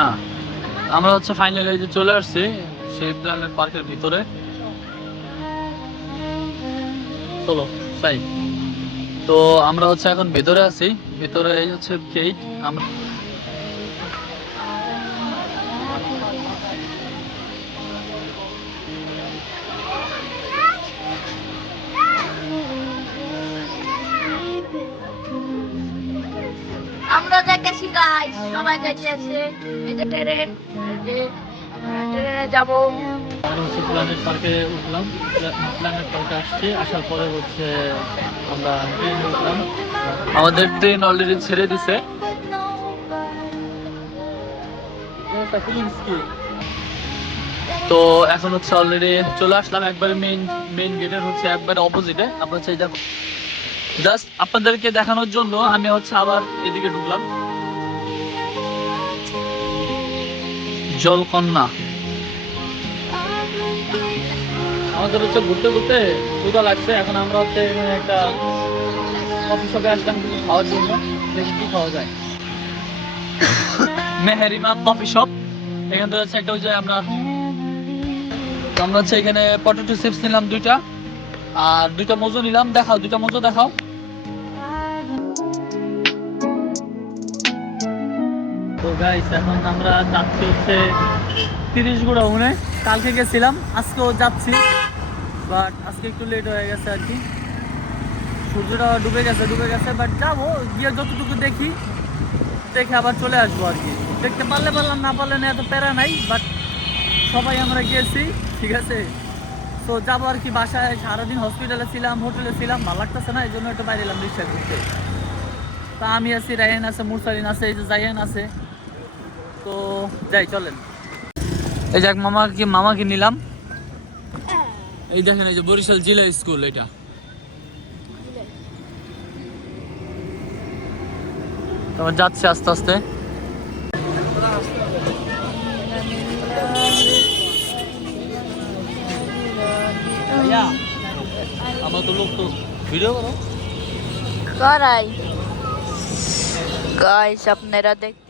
না, আমরা হচ্ছে ফাইনালি যে চলে আসছি প্ল্যানেট পার্কের ভিতরে। চলো তাই তো আমরা হচ্ছে এখন ভিতরে আছি, ভিতরে এই হচ্ছে গেট আমরা হচ্ছে পার্কে উঠলাম পার্কে আসছি, আসার পরে হচ্ছে আমরা উঠলাম। আমাদের ট্রেন অলরেডি ছেড়ে দিছে। তো এখন হচ্ছে অলরেডি চলে আসলাম, একবারে মেইন মেইন গেটের হচ্ছে একবারে অপোজিটে আমরা হচ্ছে জাস্ট আপনাদেরকে দেখানোর জন্য আমি হচ্ছে আবার এদিকে ঢুকলাম। জলকন্যা আমাদের হচ্ছে ঘুরতে ঘুরতে ক্ষুধা লাগছে। এখন আমরা হচ্ছে এখানে একটা কফি শপে আসলাম, কিছু খাওয়ার জন্য। দেখি কি খাওয়া যায়। মেহেরিমা কফি শপ এখান থেকে হচ্ছে একটা ওই যে আমরা আমরা হচ্ছে এখানে পটেটো চিপস নিলাম দুইটা। আর দুইটা মজো নিলাম। দেখাও, দুইটা মজো দেখাও। গাইস এখন আমরা যাচ্ছি হচ্ছে তিরিশ গুড়া উনে কালকে গেছিলাম, আজকেও যাচ্ছি বাট আজকে একটু লেট হয়ে গেছে আর কি। সূর্যটা ডুবে গেছে ডুবে গেছে বাট যাব, গিয়ে যতটুকু দেখি, দেখে আবার চলে আসব আর কি। দেখতে পারলে পারলাম, না পারলে না এত প্যারা নাই বাট সবাই আমরা গিয়েছি ঠিক আছে? তো যাব আর কি বাসায়, সারাদিন হসপিটালে ছিলাম হোটেলে ছিলাম, ভালো লাগতেছে না এই জন্য একটু বাইরে এলাম রিক্সা করতে তা আমি আছি রায়হান আছে, মুরসালিন আছে, এই যে জাইয়ান আছে। তো যাই, চলেন। এই যাক মামা কি মামাকে নিলাম। এই দেখেন, এই যে বরিশাল জেলা স্কুল, এটা। তোমার যাচ্ছে আস্তে আস্তে। আমার তো লোক তো ভিডিও করো করাই। গাইস আপনারা দেখতে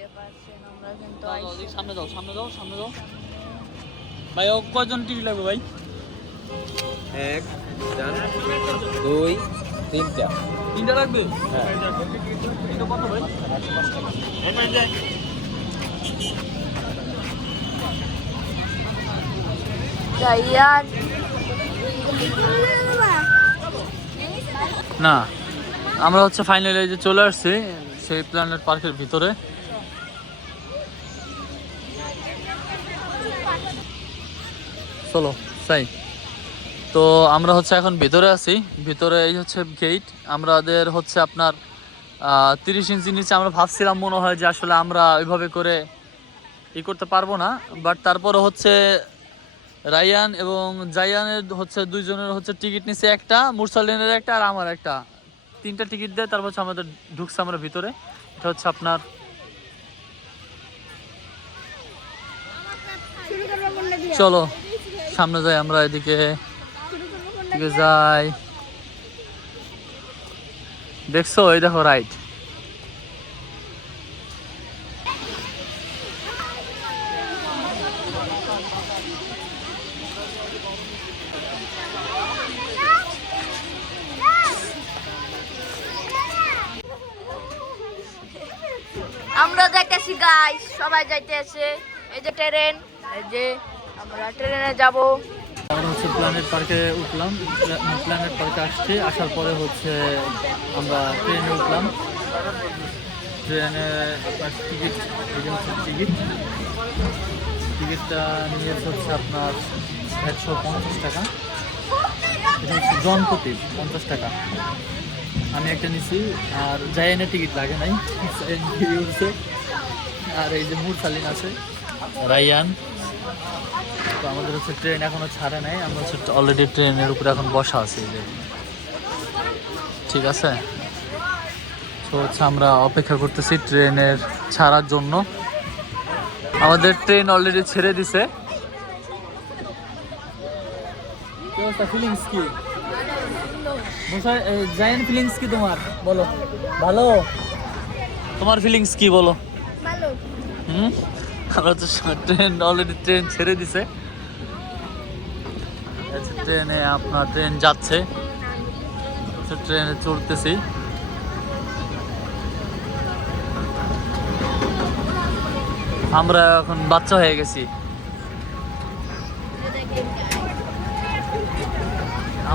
সামনে যাও সামনে যাও সামনে যাও ভাই ও কয়জন টিভি লাগবে ভাই? এক চার দুই তিনটা। তিনটা লাগবে? হ্যাঁ। এটা কত ভাই? যাইয়ার না আমরা হচ্ছে ফাইনালি যে চলে আসছি সেই প্ল্যানেট পার্কের ভিতরে। চলো তাই তো আমরা হচ্ছে এখন ভিতরে আছি। ভিতরে এই হচ্ছে গেট আমাদের হচ্ছে আপনার তিরিশ ইঞ্চি নিচে আমরা ভাবছিলাম মনে হয় যে আসলে আমরা ওইভাবে করে ই করতে পারব না। বাট তারপরে হচ্ছে রায়ান এবং জায়ানের হচ্ছে দুইজনের হচ্ছে টিকিট নিছে একটা মুরসালিনের একটা আর আমার একটা। তিনটা টিকিট দেয় তারপর হচ্ছে আমাদের ঢুকছে আমরা ভিতরে। এটা হচ্ছে আপনার চলো। সামনে যাই, আমরা এদিকে যাই। দেখছ? এই দেখো রাইট আমরা যাইতেছি গাইস সবাই যাইতেছে। এই যে ট্রেন, এই যে আমরা ট্রেনে যাব। আমরা হচ্ছে প্ল্যানেট পার্কে উঠলাম। প্ল্যানেট পার্কে আসছি। আসার পরে হচ্ছে আমরা ট্রেনে উঠলাম। ট্রেনে আপনার টিকিট এই যে হচ্ছে টিকিট। টিকিটটা নিয়েছে হচ্ছে আপনার একশো পঞ্চাশ টাকা। এটা হচ্ছে জনপ্রতি পঞ্চাশ টাকা। আমি একটা নিছি আর জায়ানের টিকিট লাগে নাই। উঠছে আর এই যে মুরসালিন আছে। রাইয়ান তো আমাদের হচ্ছে ট্রেন এখনও ছাড়ে নাই আমরা হচ্ছে অলরেডি ট্রেনের উপরে এখন বসা আছি যে। ঠিক আছে? তো হচ্ছে আমরা অপেক্ষা করতেছি ট্রেনের ছাড়ার জন্য। আমাদের ট্রেন অলরেডি ছেড়ে দিছে। ফিলিংস কি? ফিলিংস কি তোমার? বলো। ভালো? তোমার ফিলিংস কি বলো? ভালো। হুম? আমরা তো ট্রেন অলরেডি ট্রেন ছেড়ে দিছে। ট্রেনে আপনার ট্রেন যাচ্ছে। ট্রেনে চড়তেছি। আমরা এখন বাচ্চা হয়ে গেছি।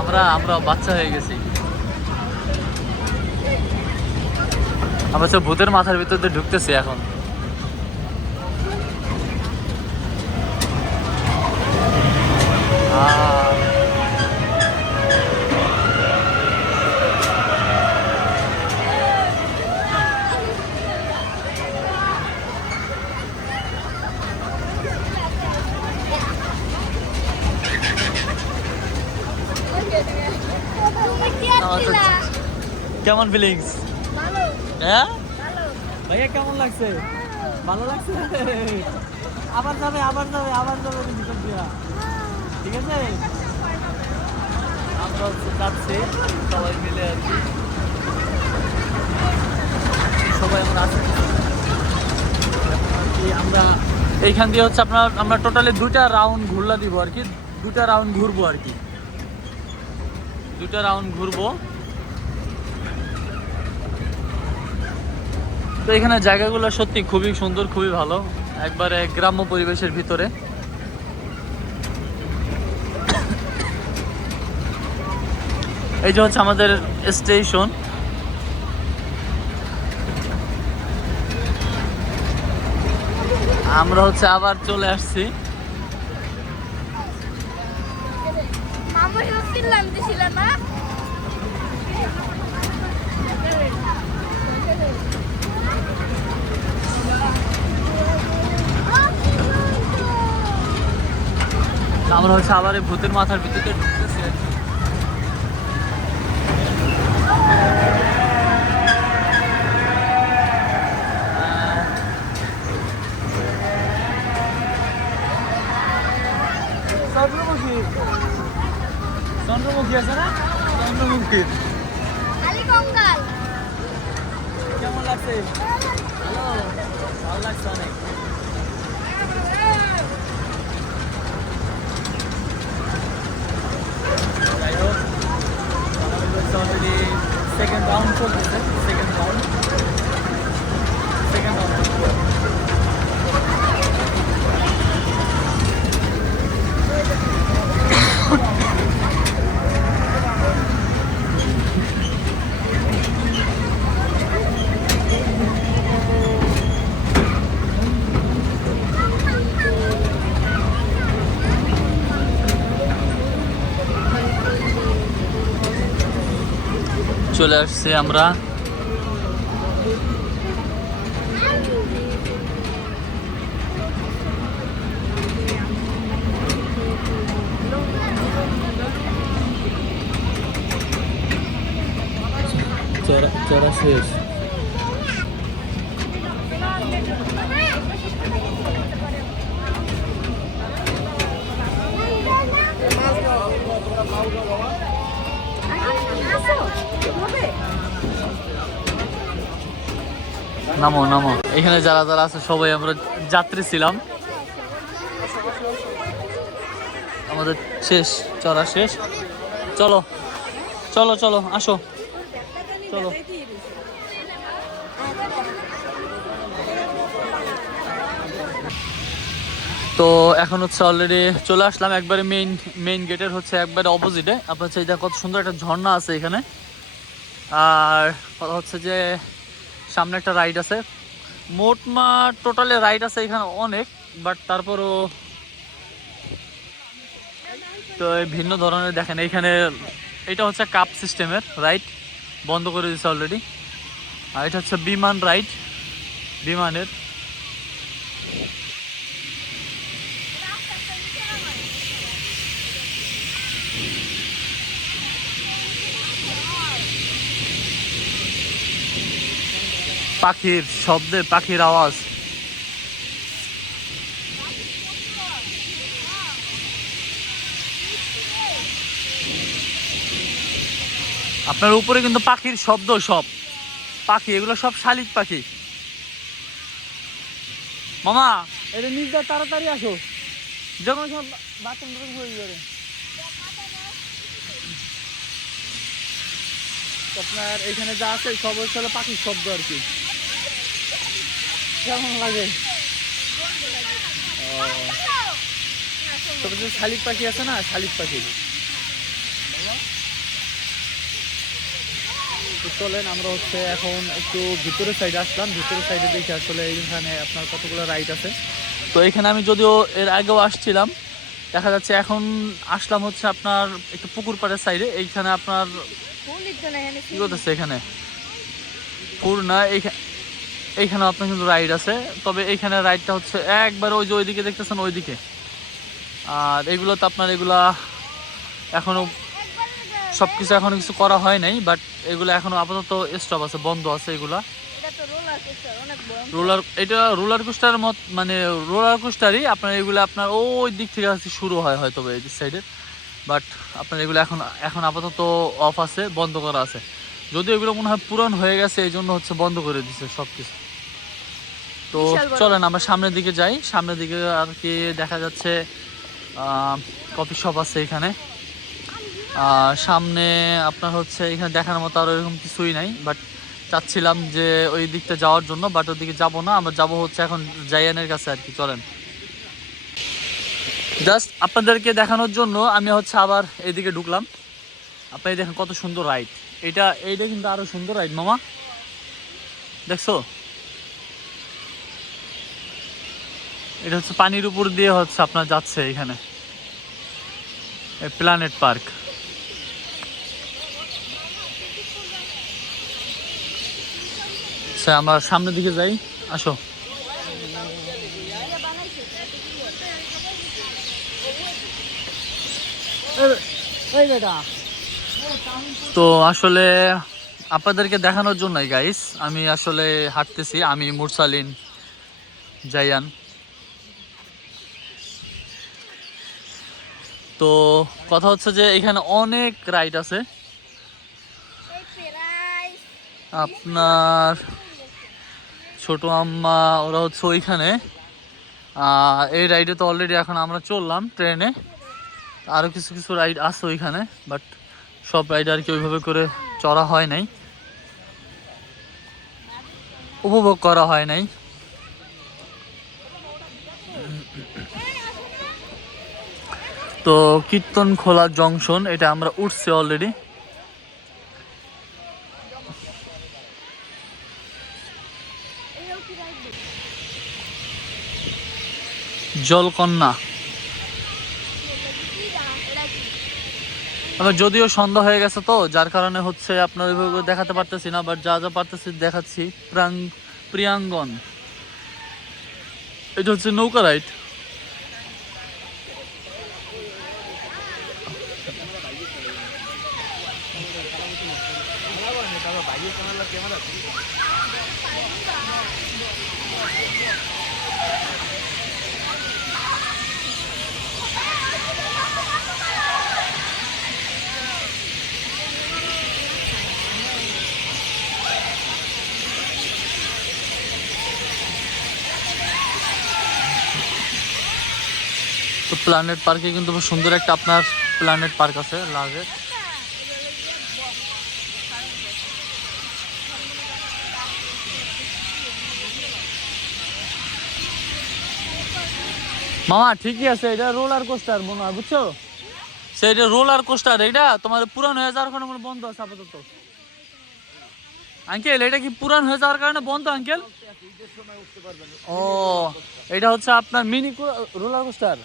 আমরা আমরা বাচ্চা হয়ে গেছি। আমরা সব ভূতের মাথার ভিতর দিয়ে ঢুকতেছি এখন। কেমন ফিলিংস হ্যাঁ? ভাইয়া কেমন লাগছে? ভালো লাগছে? আবার যাবে আবার যাবে আবার যাবে ঠিক আছে? আমরা হচ্ছে সবাই মিলে আর কি। সবাই আমরা এইখান দিয়ে হচ্ছে আপনার, আমরা টোটালি দুইটা রাউন্ড ঘুরলা দিব আর কি। দুটা রাউন্ড ঘুরবো আর কি। দুটা রাউন্ড ঘুরবো। তো এখানে জায়গাগুলো সত্যি খুবই সুন্দর, খুবই ভালো। একবারে গ্রাম্য পরিবেশের ভিতরে। এই যে হচ্ছে আমাদের স্টেশন। আমরা হচ্ছে আবার চলে আসছি। আমরা হচ্ছে আবার এই ভূতের মাথার ভিতরে ঢুকতেছি আর কি। আহ, চন্দ্রমুখী চন্দ্রমুখী আছে না চন্দ্রমুখী খালি কঙ্কাল কেমন লাগছে হ্যালো ভালো লাগছে অনেক যাই হোক আমাদের হচ্ছে অলরেডি সেকেন্ড রাউন্ড চলতেছে সেকেন্ড রাউন্ড সেকেন্ড রাউন্ড চলে আসছি আমরা চড়া চড়া শেষ নামো নামো। এখানে যারা যারা আছে, সবাই আমরা যাত্রী ছিলাম। আমাদের শেষ, চড়া শেষ। চলো চলো চলো, আসো। চলো। তো এখন হচ্ছে অলরেডি চলে আসলাম। একবারে মেইন মেইন গেটের হচ্ছে একবারে অপোজিটে আপনার হচ্ছে দেখো কত সুন্দর একটা ঝর্ণা আছে এখানে। আর কথা হচ্ছে যে সামনে একটা রাইড আছে। মোট মা টোটালি রাইড আছে এখানে অনেক বাট তারপরও তো ভিন্ন ধরনের দেখেন, এইখানে এটা হচ্ছে কাপ সিস্টেমের রাইড বন্ধ করে দিয়েছে অলরেডি আর এটা হচ্ছে বিমান রাইড বিমানের। পাখির শব্দে পাখির আওয়াজ। আপনার উপরে কিন্তু পাখির শব্দ সব। পাখি এগুলো সব শালিক পাখি। মামা এটা নিজে তাড়াতাড়ি আসো। যখন সব বাথরুম টাথরুম হয়ে যাবে আপনার এখানে যা আছে সব হচ্ছে পাখির শব্দ আর কি। কেমন লাগে? তবে যে শালিক পাখি আছে না শালিক পাখি। চলেন আমরা হচ্ছে এখন একটু ভিতরের সাইডে আসলাম। ভিতরের সাইডে দেখি আসলে এইখানে আপনার কতগুলো রাইড আছে। তো এখানে আমি যদিও এর আগেও আসছিলাম দেখা যাচ্ছে এখন আসলাম হচ্ছে আপনার একটু পুকুর পাড়ের সাইডে এইখানে আপনার কি করতেছে এখানে? পুর না এইখানে এইখানে আপনার কিন্তু রাইড আছে। তবে এইখানে রাইডটা হচ্ছে একবার ওই যে ওইদিকে দেখতেছেন ওইদিকে। আর এগুলোতে আপনার এগুলা এখনও সব কিছু এখনও কিছু করা হয় নাই বাট এগুলো এখনও আপাতত স্টপ আছে বন্ধ আছে এগুলা। রোলার এটা রোলার কোস্টারের মত মানে রোলার কোস্টারই আপনার এগুলো আপনার ওই দিক থেকে হচ্ছে শুরু হয় হয়তো এই সাইডে বাট আপনার এগুলো এখন এখন আপাতত অফ আছে বন্ধ করা আছে। যদিও এগুলো মনে হয় পুরান হয়ে গেছে এই জন্য হচ্ছে বন্ধ করে দিচ্ছে সব কিছু তো চলেন আমরা সামনের দিকে যাই। সামনের দিকে আর কি দেখা যাচ্ছে কফি শপ আছে এখানে। আর সামনে আপনার হচ্ছে এখানে দেখার মতো আর এরকম কিছুই নাই বাট চাচ্ছিলাম যে ওই দিকটা যাওয়ার জন্য বাট ওই দিকে যাব না। আমরা যাব হচ্ছে এখন জাইয়ানের কাছে আর কি চলেন। জাস্ট আপনাদেরকে দেখানোর জন্য আমি হচ্ছে আবার এইদিকে ঢুকলাম। আপনি দেখেন কত সুন্দর রাইড এটা এইটা কিন্তু আরও সুন্দর রাইড মামা। দেখছ? এটা হচ্ছে পানির উপর দিয়ে হচ্ছে আপনার যাচ্ছে এখানে। প্ল্যানেট পার্ক আচ্ছা আমরা সামনের দিকে যাই। আসো। তো আসলে আপনাদেরকে দেখানোর জন্যই গাইস আমি আসলে হাঁটতেছি। আমি মুরসালিন জাইয়ান। তো কথা হচ্ছে যে এখানে অনেক রাইড আছে। আপনার ছোট আম্মা, ওরা হচ্ছে ওইখানে। এই রাইডে তো অলরেডি এখন আমরা চললাম ট্রেনে। আরও কিছু কিছু রাইড আছে ওইখানে বাট সব রাইড আর কি ওইভাবে করে চড়া হয় নাই। উপভোগ করা হয় নাই। তো কীর্তন খোলা জংশন, এটা আমরা উঠছি অলরেডি জলকন্যা। আবার যদিও সন্ধ্যা হয়ে গেছে তো, যার কারণে হচ্ছে আপনার ওইভাবে দেখাতে পারতেছি না বাট যা যা পারতেছি দেখাচ্ছি। প্রাং প্রিয়াঙ্গন। এটা হচ্ছে নৌকা রাইড প্ল্যানেট পার্কে কিন্তু খুব সুন্দর একটা আপনার প্ল্যানেট পার্ক আছে লাগে মামা, ঠিকই আছে, এটা রোলার কোস্টার মনে হয় বুঝছ? সেইটা রোলার কোস্টার এটা তোমার পুরান হয়ে যাওয়ার কারণে বন্ধ আছে আপাতত। আঙ্কেল এটা কি পুরান হয়ে যাওয়ার কারণে বন্ধ আঙ্কেল ও, এটা হচ্ছে আপনার mini roller coaster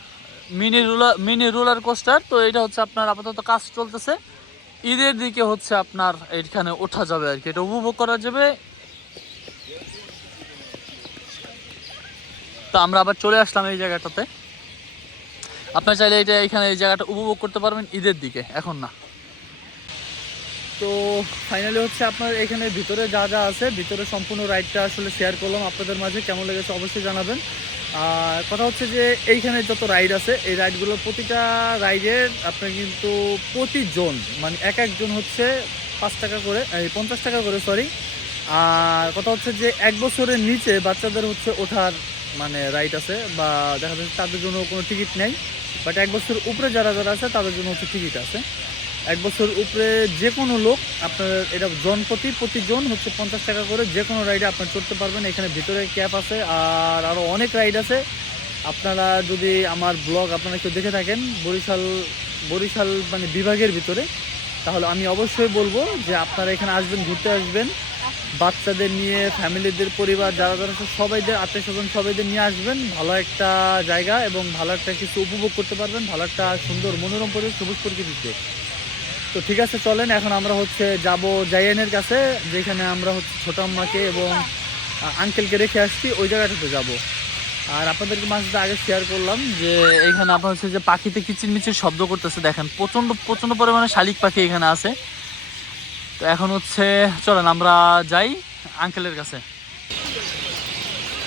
mini roller mini roller coaster তো এটা হচ্ছে আপনার আপাতত কাজ চলতেছে। ঈদের দিকে হচ্ছে আপনার এইখানে ওঠা যাবে আর কি, এটা উপভোগ করা যাবে। তো আমরা আবার চলে আসলাম এই জায়গাটাতে। আপনার চাইলে এটা এখানে এই জায়গাটা উপভোগ করতে পারবেন ঈদের দিকে, এখন না। তো ফাইনালি হচ্ছে আপনার এখানে ভিতরে যা যা আছে, ভিতরে সম্পূর্ণ রাইডটা আসলে শেয়ার করলাম আপনাদের মাঝে, কেমন লেগেছে অবশ্যই জানাবেন। আর কথা হচ্ছে যে এইখানে যত রাইড আছে, এই রাইডগুলোর প্রতিটা রাইডের আপনার কিন্তু প্রতিজন মানে এক একজন হচ্ছে পাঁচ টাকা করে, এই পঞ্চাশ টাকা করে সরি আর কথা হচ্ছে যে এক বছরের নিচে বাচ্চাদের হচ্ছে ওঠার মানে রাইড আছে, বা দেখা যাচ্ছে তাদের জন্য কোনো টিকিট নেই। বাট এক বছর উপরে যারা যারা আছে, তাদের জন্য হচ্ছে টিকিট আছে। এক বছর উপরে যে কোনো লোক আপনার এটা জন প্রতি প্রতিজন হচ্ছে পঞ্চাশ টাকা করে যে কোনো রাইডে আপনার চড়তে পারবেন। এখানে ভিতরে ক্যাপ আছে আর আরও অনেক রাইড আছে। আপনারা যদি আমার ব্লগ আপনারা কেউ দেখে থাকেন বরিশাল বরিশাল মানে বিভাগের ভিতরে, তাহলে আমি অবশ্যই বলব যে আপনারা এখানে আসবেন, ঘুরতে আসবেন। বাচ্চাদের নিয়ে, ফ্যামিলিদের, পরিবার যারা যারা সবাইদের আত্মীয় স্বজন সবাইদের নিয়ে আসবেন। ভালো একটা জায়গা এবং ভালো একটা কিছু উপভোগ করতে পারবেন। ভালো একটা সুন্দর, মনোরম পরিবেশ সবুজ প্রকৃতিতে। তো ঠিক আছে, চলেন, এখন আমরা হচ্ছে যাব জাইয়ানের কাছে, যেখানে আমরা হচ্ছে ছোট আম্মাকে এবং আঙ্কেলকে রেখে আসছি, ওই জায়গাটাতে যাব। আর আপনাদেরকে মাঝে আগে শেয়ার করলাম যে, এখানে আপনার হচ্ছে যে পাখিতে কিচিরমিচির শব্দ করতেছে, দেখেন, প্রচণ্ড প্রচণ্ড পরিমাণে শালিক পাখি এখানে আছে। তো এখন হচ্ছে, চলেন, আমরা যাই আঙ্কেলের কাছে।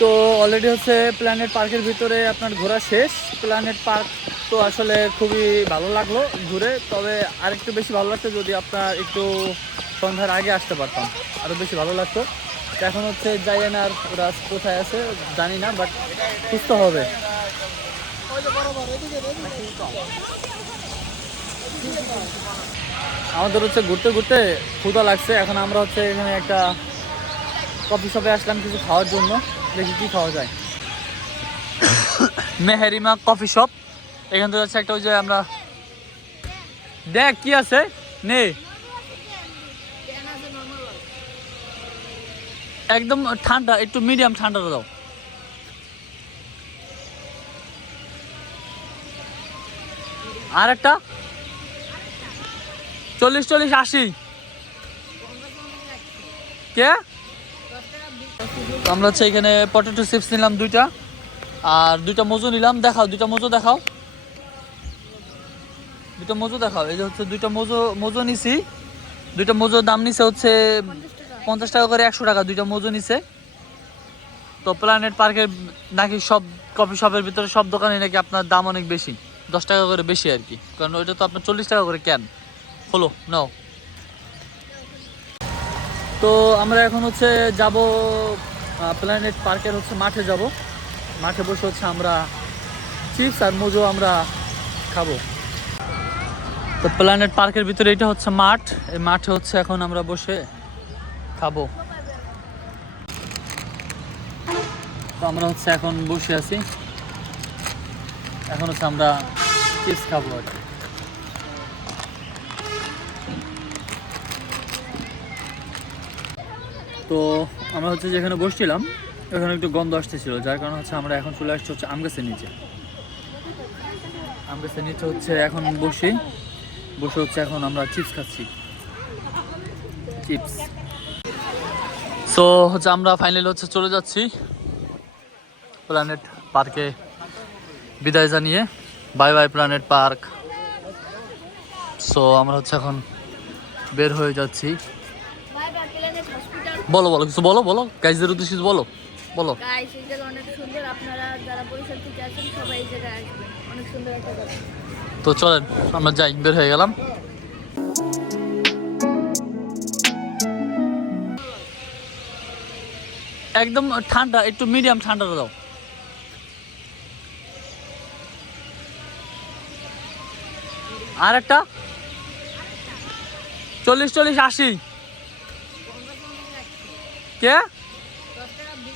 তো অলরেডি হচ্ছে প্ল্যানেট পার্কের ভিতরে আপনার ঘোরা শেষ। প্ল্যানেট পার্ক তো আসলে খুবই ভালো লাগল ঘুরে, তবে আরেকটু বেশি ভালো লাগতো যদি আপনার একটু সন্ধ্যার আগে আসতে পারতাম। আরও বেশি ভালো লাগতো। এখন হচ্ছে জাইয়েন আর ওরা কোথায় আছে জানি না বাট সুস্থ হবে। আমাদের হচ্ছে ঘুরতে ঘুরতে ক্ষুধা লাগছে। এখন আমরা হচ্ছে এখানে একটা কফি শপে আসলাম কিছু খাওয়ার জন্য। দেখি কি খাওয়া যায়। মেহেরিমা কফি শপ এখান থেকে হচ্ছে একটা ওই যে আমরা দেখ, কি আছে? নে। একদম ঠান্ডা, একটু মিডিয়াম ঠান্ডা দাও। আর একটা চল্লিশ চল্লিশ, আশি। কে? তো আমরা হচ্ছে এখানে পটেটো চিপস নিলাম দুইটা, আর দুইটা মজু নিলাম। দেখাও, দুইটা মজু দেখাও। দুইটা মজু দেখাও, এই যে হচ্ছে দুইটা মজু মজু নিছি। দুইটা মজুর দাম নিছে হচ্ছে পঞ্চাশ টাকা করে একশো টাকা, দুইটা মজু নিছে। তো প্ল্যানেট পার্কের নাকি সব কফি শপের ভিতরে সব দোকানে নাকি আপনার দাম অনেক বেশি, দশ টাকা করে বেশি আর কি। কারণ ওইটা তো আপনার চল্লিশ টাকা করে ক্যান হলো নাও। তো আমরা এখন হচ্ছে যাব প্ল্যানেট পার্কের হচ্ছে মাঠে যাব। মাঠে বসে হচ্ছে আমরা চিপস আর মোজো আমরা খাব। তো প্ল্যানেট পার্কের ভিতরে এটা হচ্ছে মাঠ। এই মাঠে হচ্ছে এখন আমরা বসে খাব। তো আমরা হচ্ছে এখন বসে আছি। এখন হচ্ছে আমরা চিপস খাব আর কি। তো আমরা হচ্ছে যেখানে বসছিলাম, ওখানে একটু গন্ধ আসতেছিল, যার কারণে হচ্ছে আমরা এখন চলে আসছি হচ্ছে আম গাছের নিচে। আম গাছের নিচে হচ্ছে এখন বসে বসে হচ্ছে এখন আমরা চিপস খাচ্ছি। চিপস। সো হচ্ছে আমরা ফাইনালি হচ্ছে চলে যাচ্ছি প্ল্যানেট পার্কে বিদায় জানিয়ে bye bye planet park so আমরা হচ্ছে এখন বের হয়ে যাচ্ছি। বলো বলো কিছু বলো বলো। গাইজদের উদ্দেশ্যে কিছু বলো বলো। গাইস এই জায়গা অনেক সুন্দর আপনারা যারা বরিশাল থেকে আছেন সবাই এই জায়গায় আসবেন। অনেক সুন্দর একটা জায়গা। তো চলেন আমরা যাই বের হয়ে গেলাম। একদম ঠান্ডা একটু মিডিয়াম ঠান্ডা দাও। আর একটা চল্লিশ চল্লিশ আশি। কে